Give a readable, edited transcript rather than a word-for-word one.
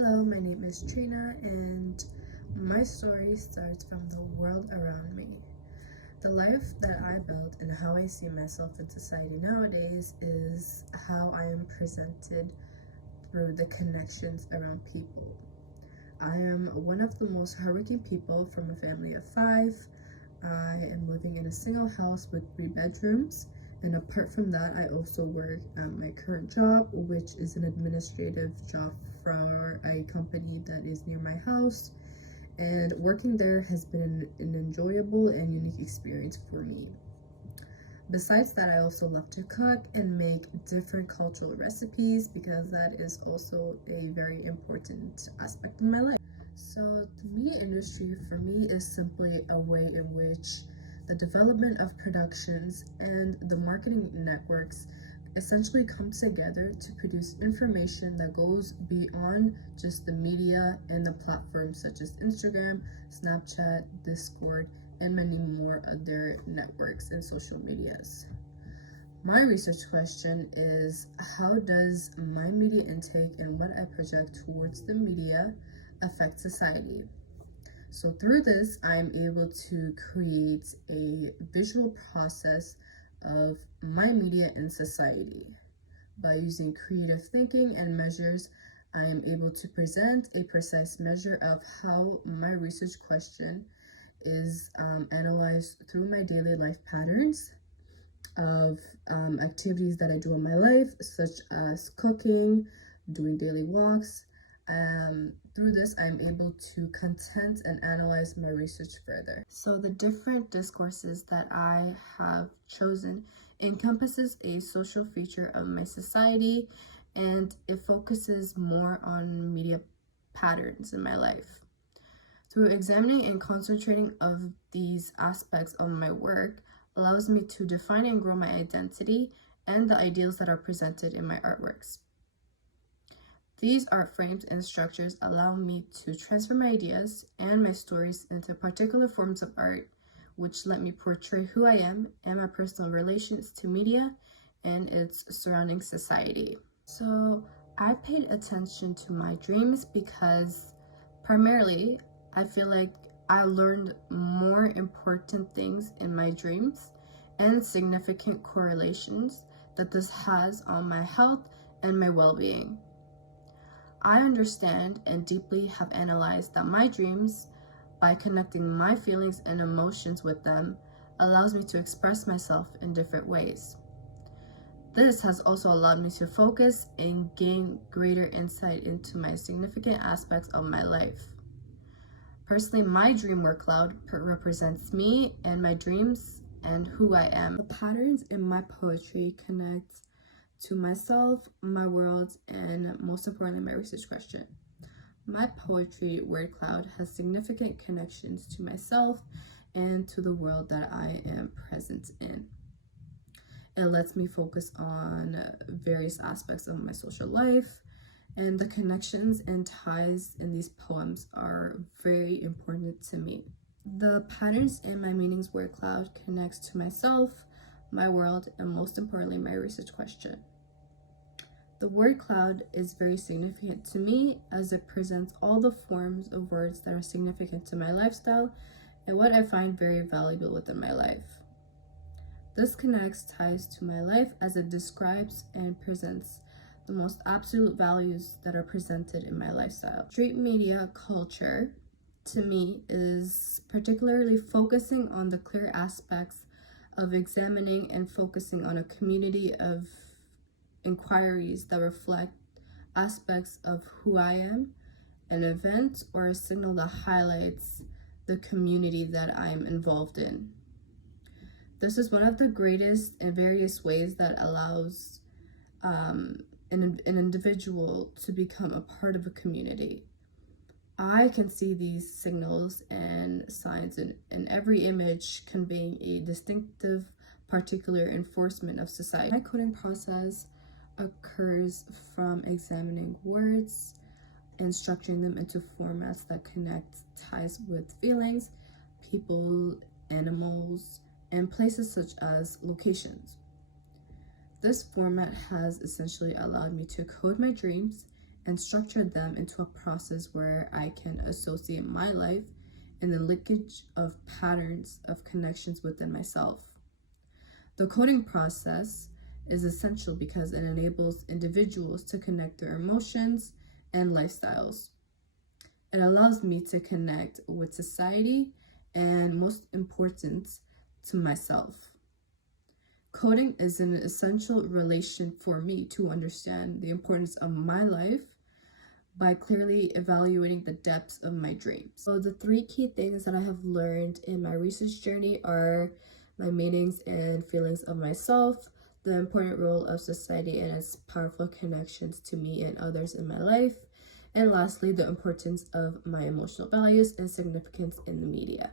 Hello, my name is Trina, and my story starts from the world around me. The life that I built and how I see myself in society nowadays is how I am presented through the connections around people. I am one of the most hardworking people from a family of 5. I am living in a single house with 3 bedrooms, and apart from that, I also work at my current job, which is an administrative job for a company that is near my house. And working there has been an enjoyable and unique experience for me. Besides that, I also love to cook and make different cultural recipes because that is also a very important aspect of my life. So the media industry for me is simply a way in which the development of productions and the marketing networks essentially come together to produce information that goes beyond just the media and the platforms such as Instagram, Snapchat, Discord, and many more other networks and social medias. My research question is, how does my media intake and what I project towards the media affect society? So through this, I'm able to create a visual process of my media in society. By using creative thinking and measures, I am able to present a precise measure of how my research question is analyzed through my daily life patterns of activities that I do in my life, such as cooking, doing daily walks. Through this, I'm able to content and analyze my research further. So the different discourses that I have chosen encompasses a social feature of my society, and it focuses more on media patterns in my life. Through examining and concentrating of these aspects of my work allows me to define and grow my identity and the ideals that are presented in my artworks. These art frames and structures allow me to transfer my ideas and my stories into particular forms of art, which let me portray who I am and my personal relations to media and its surrounding society. So I paid attention to my dreams because primarily I feel like I learned more important things in my dreams and significant correlations that this has on my health and my well-being. I understand and deeply have analyzed that my dreams, by connecting my feelings and emotions with them, allows me to express myself in different ways. This has also allowed me to focus and gain greater insight into my significant aspects of my life. Personally, my dream word cloud represents me and my dreams and who I am. The patterns in my poetry connect to myself, my world, and most importantly, my research question. My poetry word cloud has significant connections to myself and to the world that I am present in. It lets me focus on various aspects of my social life, and the connections and ties in these poems are very important to me. The patterns in my meanings word cloud connects to myself, my world, and most importantly, my research question. The word cloud is very significant to me as it presents all the forms of words that are significant to my lifestyle and what I find very valuable within my life. This connects ties to my life as it describes and presents the most absolute values that are presented in my lifestyle. Street media culture, to me, is particularly focusing on the clear aspects of examining and focusing on a community of inquiries that reflect aspects of who I am, an event or a signal that highlights the community that I'm involved in. This is one of the greatest and various ways that allows an individual to become a part of a community. I can see these signals and signs in every image conveying a distinctive, particular enforcement of society. My coding process occurs from examining words and structuring them into formats that connect ties with feelings, people, animals, and places such as locations. This format has essentially allowed me to code my dreams and structure them into a process where I can associate my life and the linkage of patterns of connections within myself. The coding process is essential because it enables individuals to connect their emotions and lifestyles. It allows me to connect with society and, most important, to myself. Coding is an essential relation for me to understand the importance of my life by clearly evaluating the depths of my dreams. So the three key things that I have learned in my research journey are my meanings and feelings of myself, the important role of society and its powerful connections to me and others in my life, and lastly, the importance of my emotional values and significance in the media.